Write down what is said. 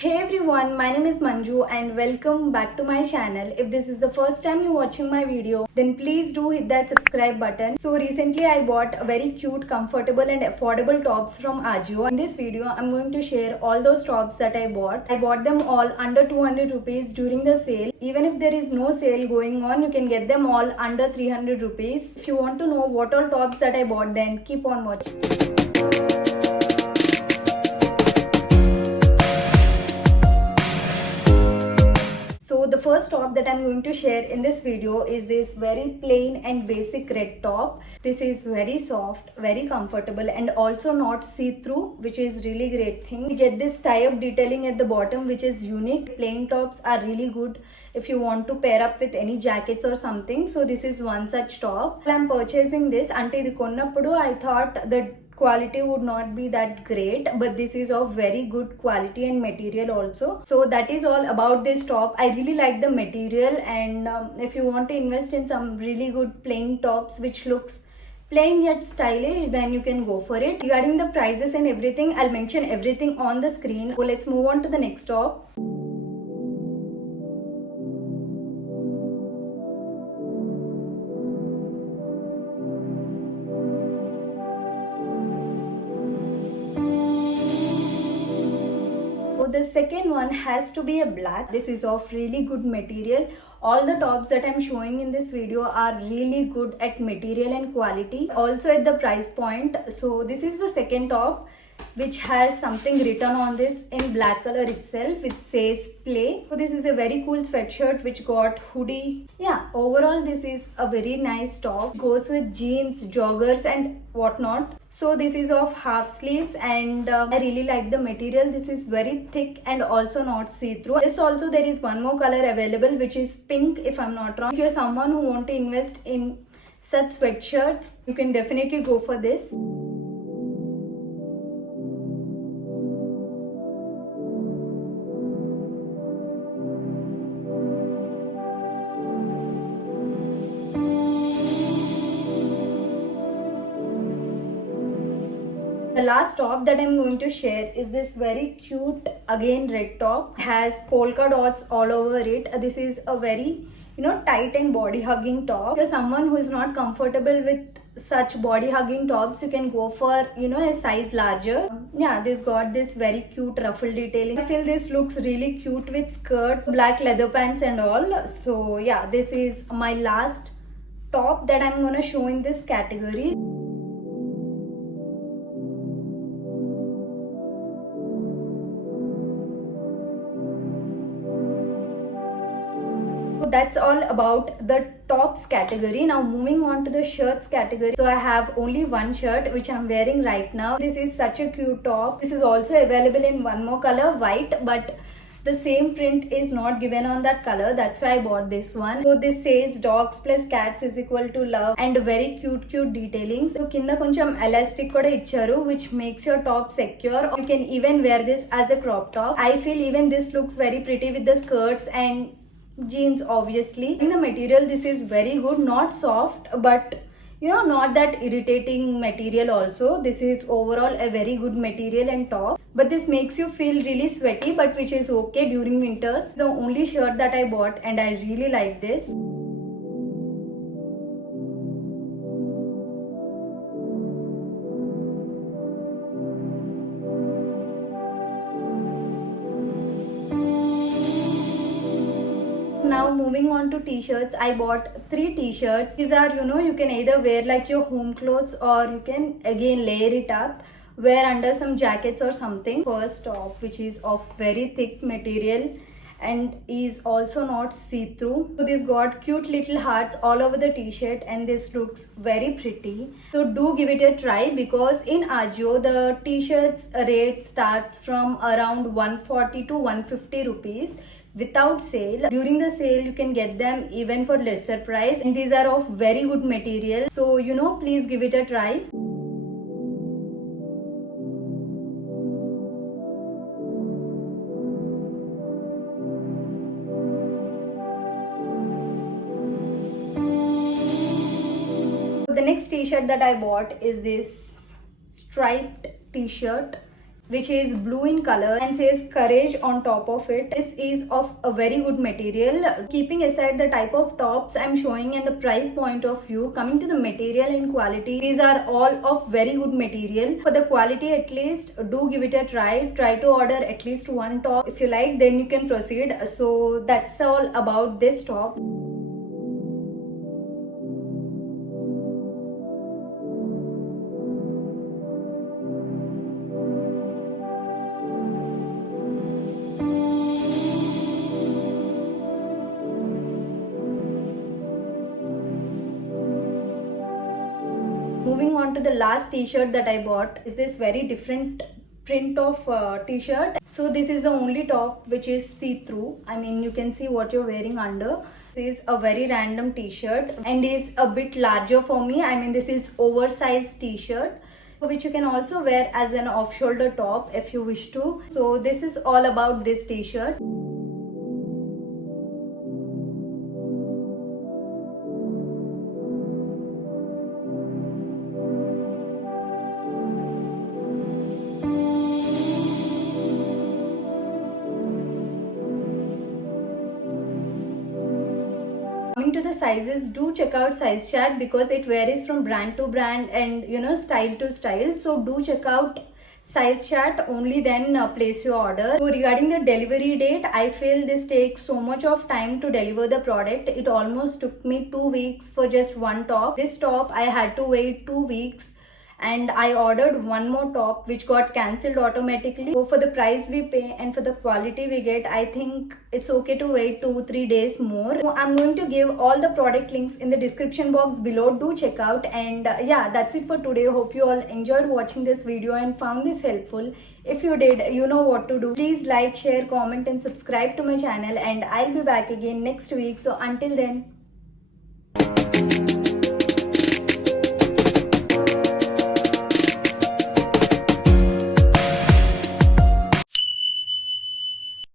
Hey everyone, my name is Manju and welcome back to my channel. If this is the first time you're watching my video, then please do hit that subscribe button. So recently I bought a very cute, comfortable and affordable tops from Ajio. In this video, I'm going to share all those tops that I bought. I bought them all under 200 rupees during the sale. Even if there is no sale going on, you can get them all under 300 rupees. If you want to know what all tops that I bought, then keep on watching. So the first top that I'm going to share in this video is this very plain and basic red top. This is very soft, very comfortable and also not see-through, which is really great thing. You get this tie-up detailing at the bottom, which is unique. Plain tops are really good if you want to pair up with any jackets or something. So this is one such top. While I'm purchasing this, ante idi konnappudu I thought that quality would not be that great, but this is of very good quality and material also. So that is all about this top. I really like the material, and if you want to invest in some really good plain tops which looks plain yet stylish, then you can go for it. Regarding the prices and everything, I'll mention everything on the screen. So let's move on to the next top. So the second one has to be a black. This is of really good material. All the tops that I'm showing in this video are really good at material and quality, also at the price point. So this is the second top, which has something written on this in black color itself. It says play. So this is a very cool sweatshirt which got hoodie. Yeah, overall this is a very nice top. Goes with jeans, joggers and whatnot. So this is of half sleeves, and I really like the material. This is very thick and also not see-through. This also, there is one more color available, which is pink if I'm not wrong. If you're someone who want to invest in such sweatshirts, you can definitely go for this. The last top that I'm going to share is this very cute, again red top. It has polka dots all over it. This is a very, tight and body hugging top. If you're someone who is not comfortable with such body hugging tops, you can go for, a size larger. Yeah, this got this very cute ruffle detailing. I feel this looks really cute with skirts, black leather pants and all. So yeah, this is my last top that I'm gonna show in this category. So that's all about the tops category. Now moving on to the shirts category. So I have only one shirt which I'm wearing right now. This is such a cute top. This is also available in one more color, white, but the same print is not given on that color. That's why I bought this one. So this says dogs plus cats is equal to love, and very cute detailing. So kinda koncham elastic kuda icharu, which makes your top secure. You can even wear this as a crop top. I feel even this looks very pretty with the skirts and jeans, obviously. In the material, this is very good, not soft, but not that irritating material also. This is overall a very good material and top, but this makes you feel really sweaty, but which is okay during winters. The only shirt that I bought, and I really like this. Now moving on to t-shirts, I bought 3 t-shirts. These are, you can either wear like your home clothes, or you can again layer it up, wear under some jackets or something. First top, which is of very thick material and is also not see-through. So this got cute little hearts all over the t-shirt, and this looks very pretty. So do give it a try, because in Ajio the t-shirts rate starts from around 140 to 150 rupees without sale. During the sale you can get them even for lesser price, and these are of very good material. So please give it a try. The next t-shirt that I bought is this striped t-shirt. which is blue in color and says courage on top of it. This is of a very good material. Keeping aside the type of tops I'm showing and the price point of view, coming to the material and quality, these are all of very good material. For the quality at least, do give it a try. Try to order at least one top. If you like, then you can proceed. So that's all about this top. Moving on to the last t-shirt that I bought is this very different print of t-shirt. So this is the only top which is see-through. I mean, you can see what you're wearing under. This is a very random t-shirt and is a bit larger for me. I mean, this is oversized t-shirt which you can also wear as an off-shoulder top if you wish to. So this is all about this t-shirt. Coming to the sizes, do check out size chart because it varies from brand to brand and style to style. So do check out size chart, only then place your order. So regarding the delivery date, I feel this takes so much of time to deliver the product. It almost took me 2 weeks for just one top. This top I had to wait 2 weeks and I ordered one more top which got cancelled automatically. So for the price we pay and for the quality we get, I think it's okay to wait 2-3 days more. So I'm going to give all the product links in the description box below. Do check out. And yeah, that's it for today. Hope you all enjoyed watching this video and found this helpful. If you did, you know what to do. Please like, share, comment and subscribe to my channel, and I'll be back again next week. So until then,